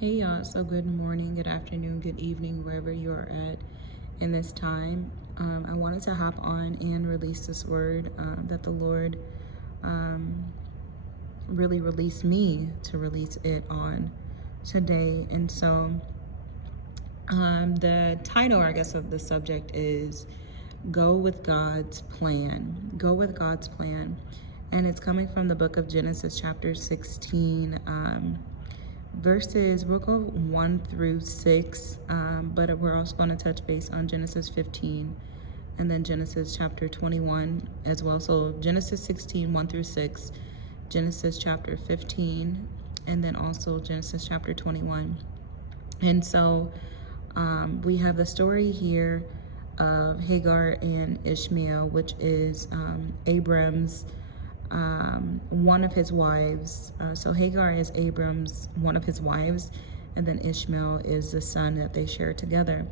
Hey y'all, so good morning, good afternoon, good evening, wherever you're at in this time. I wanted to hop on and release this word that the Lord really released me to release it on today. And so the title, I guess, of the subject is Go with God's Plan. Go with God's Plan. And it's coming from the book of Genesis, chapter 16. Verses, we'll go 1 through 6, but we're also going to touch base on Genesis 15 and then Genesis chapter 21 as well. So Genesis 16, 1 through 6, Genesis chapter 15, and then also Genesis chapter 21. And so we have the story here of Hagar and Ishmael, which is Abram's one of his wives. So Hagar is Abram's one of his wives, and then Ishmael is the son that they share together.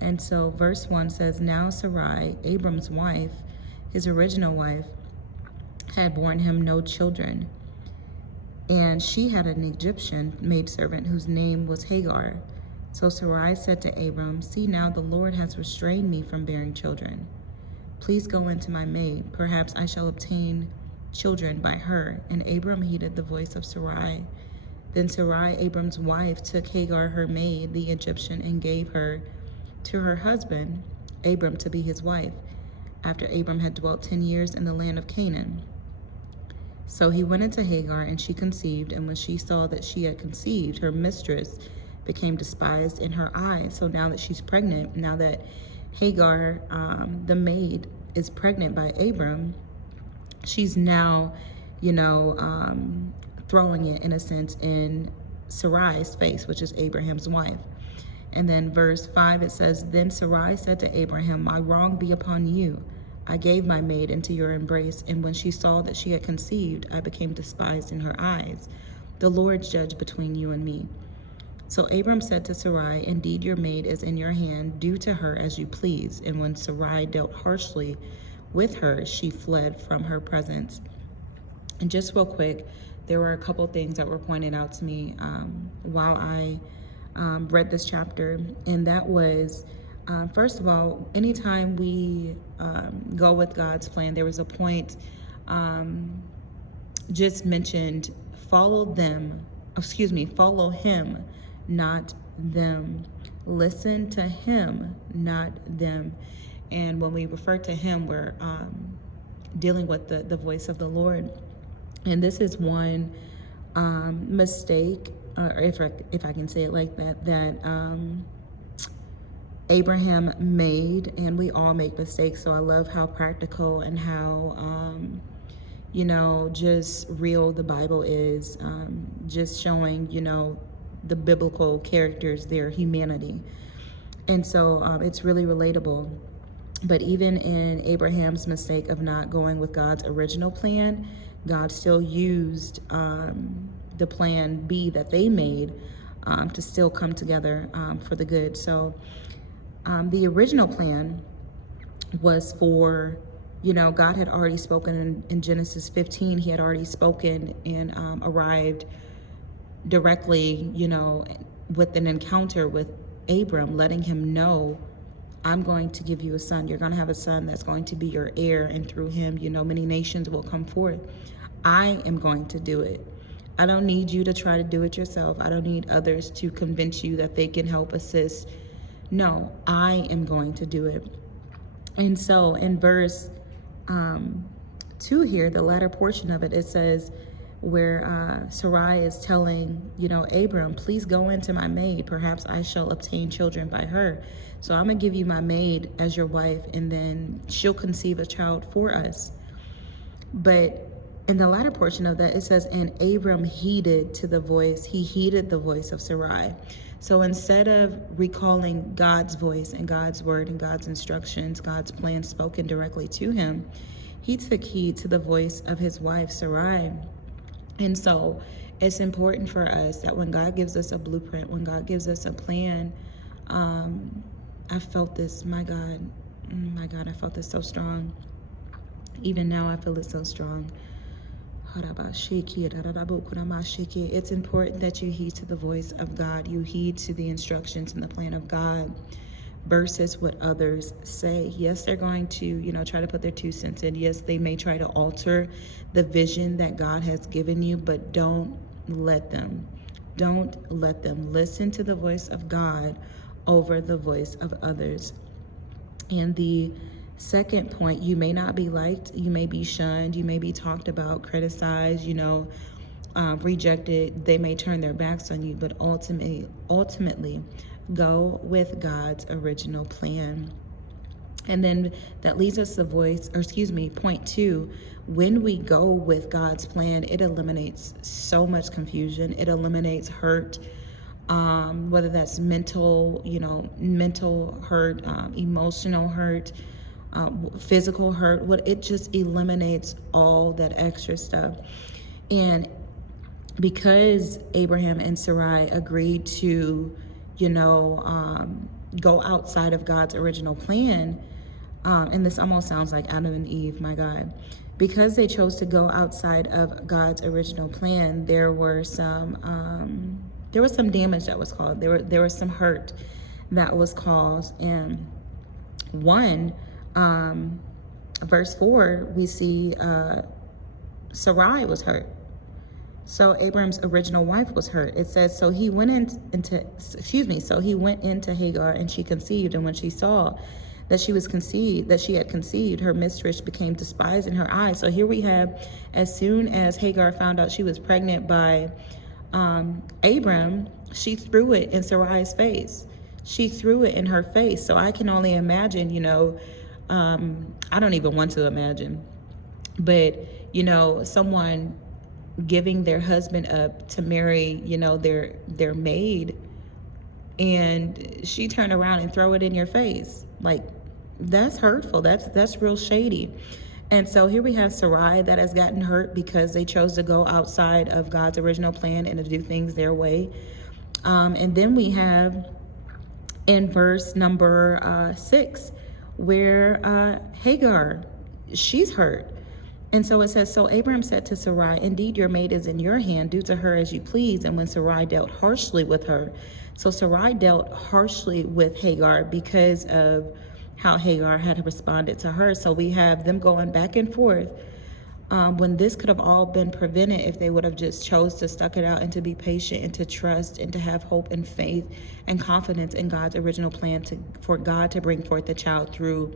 And so verse 1 says, Now Sarai, Abram's wife, his original wife, had borne him no children, and she had an Egyptian maidservant whose name was Hagar. So Sarai said to Abram, See, now the Lord has restrained me from bearing children. Please go into my maid. Perhaps I shall obtain children by her. And Abram heeded the voice of Sarai. Then Sarai, Abram's wife, took Hagar, her maid, the Egyptian, and gave her to her husband, Abram, to be his wife, after Abram had dwelt 10 years in the land of Canaan. So he went into Hagar, and she conceived, and when she saw that she had conceived, her mistress became despised in her eyes. So now that she's pregnant, now that Hagar, the maid, is pregnant by Abram, she's now, throwing it, in a sense, in Sarai's face, which is Abraham's wife. And then verse 5, it says, Then Sarai said to Abraham, My wrong be upon you. I gave my maid into your embrace, and when she saw that she had conceived, I became despised in her eyes. The Lord judge between you and me. So Abram said to Sarai, Indeed, your maid is in your hand. Do to her as you please. And when Sarai dealt harshly with her, she fled from her presence. And just real quick, there were a couple things that were pointed out to me while I read this chapter. And that was, first of all, anytime we go with God's plan, there was a point just mentioned, follow him, not them. Listen to him, not them. And when we refer to him, we're dealing with the voice of the Lord. And this is one mistake, or if I can say it like that, that Abraham made, and we all make mistakes. So I love how practical and how just real the Bible is, just showing, the biblical characters, their humanity. And so it's really relatable. But even in Abraham's mistake of not going with God's original plan, God still used the plan B that they made to still come together for the good. So the original plan was for, God had already spoken in Genesis 15. He had already spoken and arrived directly, with an encounter with Abram, letting him know, I'm going to give you a son. You're going to have a son that's going to be your heir, and through him, many nations will come forth. I am going to do it. I don't need you to try to do it yourself. I don't need others to convince you that they can help assist. No, I am going to do it. And so in verse 2 here, the latter portion of it, it says, where Sarai is telling, Abram, please go into my maid. Perhaps I shall obtain children by her. So I'm going to give you my maid as your wife, and then she'll conceive a child for us. But in the latter portion of that, it says, and Abram heeded the voice of Sarai. So instead of recalling God's voice and God's word and God's instructions, God's plan spoken directly to him, he took heed to the voice of his wife, Sarai. And so it's important for us that when God gives us a blueprint, when God gives us a plan, I felt this, my God, I felt this so strong. Even now I feel it so strong. It's important that you heed to the voice of God. You heed to the instructions and the plan of God versus what others say. Yes, they're going to, try to put their 2 cents in. Yes, they may try to alter the vision that God has given you, but don't let them. Don't let them. Listen to the voice of God over the voice of others. And the second point, you may not be liked, you may be shunned, you may be talked about, criticized, rejected. They may turn their backs on you, but ultimately, go with God's original plan. And then that leads us to point 2. When we go with God's plan, it eliminates so much confusion. It eliminates hurt, whether that's mental hurt, emotional hurt, physical hurt. It just eliminates all that extra stuff. And because Abraham and Sarai agreed to, go outside of God's original plan, and this almost sounds like Adam and Eve, my God. Because they chose to go outside of God's original plan, there was some damage that was caused. There was some hurt that was caused. And verse 4, we see Sarai was hurt. So Abram's original wife was hurt. It says, so he went into Hagar, and she conceived. And when she saw that she had conceived, her mistress became despised in her eyes. So here we have, as soon as Hagar found out she was pregnant by Abram, she threw it in Sarai's face. She threw it in her face. So I can only imagine, I don't even want to imagine, but, someone giving their husband up to marry, their maid, and she turned around and throw it in your face. Like, that's hurtful. That's real shady. And so here we have Sarai that has gotten hurt because they chose to go outside of God's original plan and to do things their way. And then we have in verse number 6, where Hagar, she's hurt. And so it says, so Abram said to Sarai, indeed, your maid is in your hand. Do to her as you please. And when Sarai dealt harshly with her, so Sarai dealt harshly with Hagar because of how Hagar had responded to her. So we have them going back and forth, when this could have all been prevented if they would have just chose to stuck it out and to be patient and to trust and to have hope and faith and confidence in God's original plan for God to bring forth the child through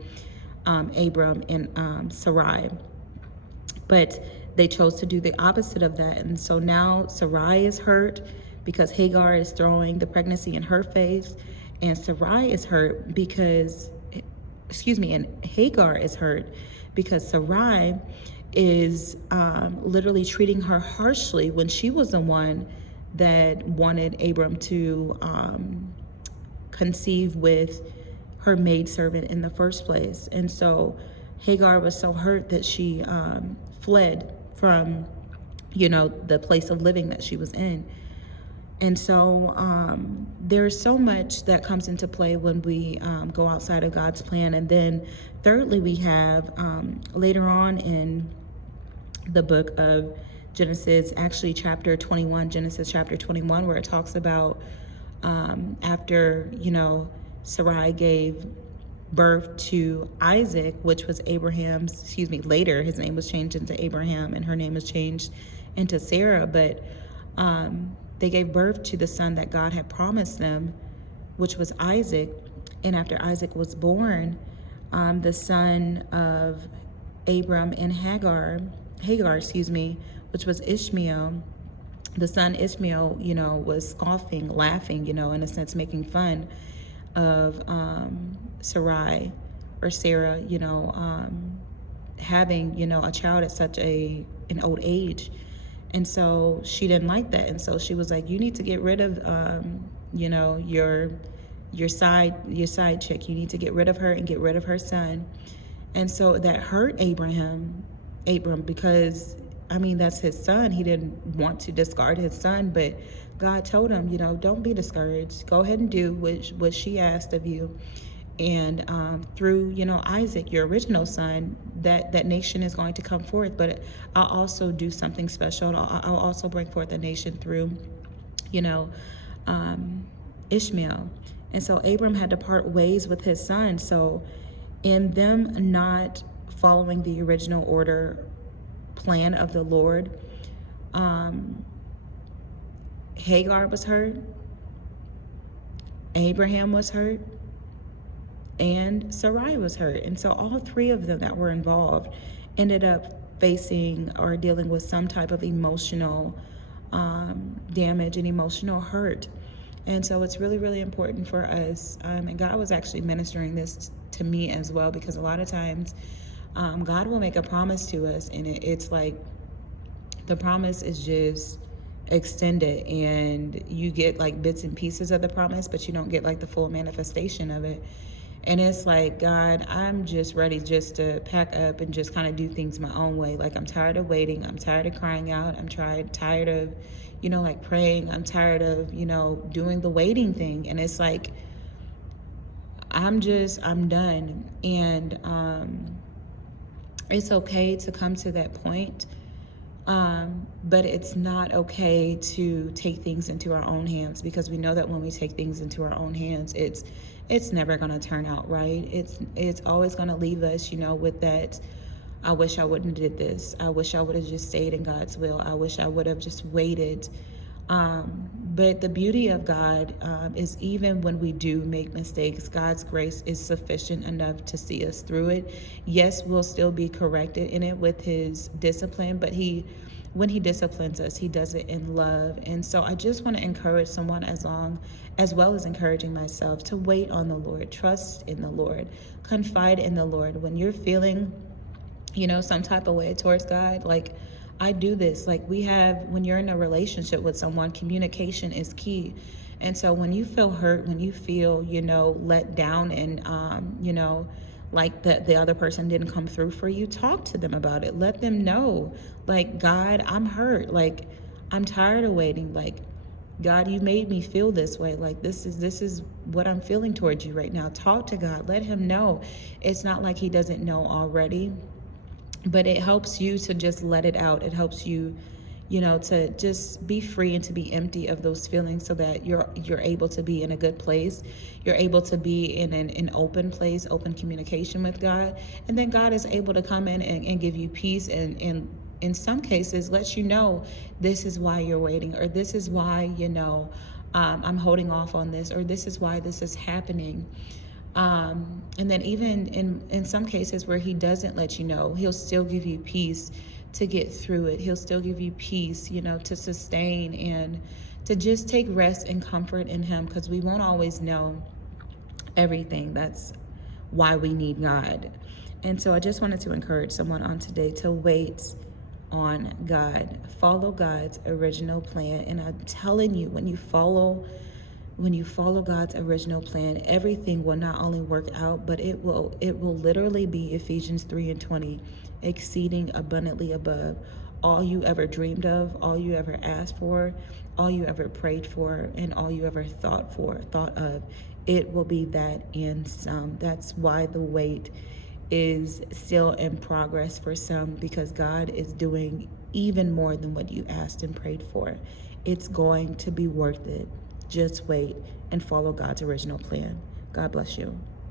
Abram and Sarai. But they chose to do the opposite of that. And so now Sarai is hurt because Hagar is throwing the pregnancy in her face. And Sarai is hurt because, and Hagar is hurt because Sarai is literally treating her harshly when she was the one that wanted Abram to conceive with her maidservant in the first place. And so Hagar was so hurt that she fled from, the place of living that she was in. And so there's so much that comes into play when we go outside of God's plan. And then thirdly, we have later on in the book of Genesis, actually Genesis chapter 21, where it talks about after, Sarai gave birth to Isaac, which was later his name was changed into Abraham and her name was changed into Sarah, but they gave birth to the son that God had promised them, which was Isaac. And after Isaac was born, the son of Abram and Hagar, which was Ishmael, the son Ishmael, was scoffing, laughing, in a sense, making fun of Sarai or Sarah, having, a child at such an old age. And so she didn't like that. And so she was like, you need to get rid of, your side chick. You need to get rid of her and get rid of her son. And so that hurt Abram, because, that's his son. He didn't want to discard his son, but God told him, don't be discouraged. Go ahead and do what she asked of you. And through, Isaac, your original son, that nation is going to come forth. But I'll also do something special. I'll also bring forth a nation through, you know, Ishmael. And so Abram had to part ways with his son. So in them not following the original order plan of the Lord, Hagar was hurt, Abraham was hurt, and Sarai was hurt. And so all three of them that were involved ended up facing or dealing with some type of emotional damage and emotional hurt. And so it's really, really important for us. And God was actually ministering this to me as well, because a lot of times God will make a promise to us, and it's like the promise is just extended, and you get like bits and pieces of the promise, but you don't get like the full manifestation of it. And it's like, God, I'm just ready just to pack up and just kind of do things my own way. Like, I'm tired of waiting. I'm tired of crying out. I'm tired of, like praying. I'm tired of, doing the waiting thing. And it's like, I'm done. And it's okay to come to that point. But it's not okay to take things into our own hands, because we know that when we take things into our own hands, it's never going to turn out right. It's always going to leave us, with that, I wish I wouldn't have did this. I wish I would have just stayed in God's will. I wish I would have just waited. But the beauty of God is, even when we do make mistakes, God's grace is sufficient enough to see us through it. Yes, we'll still be corrected in it with his discipline, but when he disciplines us, he does it in love. And so I just want to encourage someone, as well as encouraging myself, to wait on the Lord, trust in the Lord, confide in the Lord. When you're feeling some type of way towards God, like, I do this, like, when you're in a relationship with someone, communication is key. And so when you feel hurt, when you feel, let down, and, like the other person didn't come through for you, talk to them about it. Let them know, like, God, I'm hurt. Like, I'm tired of waiting. Like, God, you made me feel this way. Like, this is what I'm feeling towards you right now. Talk to God. Let him know. It's not like he doesn't know already, but it helps you to just let it out. It helps you, to just be free and to be empty of those feelings, so that you're able to be in a good place. You're able to be in an open place, open communication with God. And then God is able to come in and give you peace, and in some cases let you know, this is why you're waiting, or this is why, I'm holding off on this, or this is why this is happening. And then even in some cases where he doesn't let you know, he'll still give you peace to get through it. He'll still give you peace, to sustain and to just take rest and comfort in him, because we won't always know everything. That's why we need God. And so I just wanted to encourage someone on today to wait on God. Follow God's original plan. And I'm telling you, when you follow God's original plan, everything will not only work out, but it will literally be Ephesians 3:20, exceeding abundantly above all you ever dreamed of, all you ever asked for, all you ever prayed for, and all you ever thought of. It will be that and some. That's why the wait is still in progress for some, because God is doing even more than what you asked and prayed for. It's going to be worth it. Just wait and follow God's original plan. God bless you.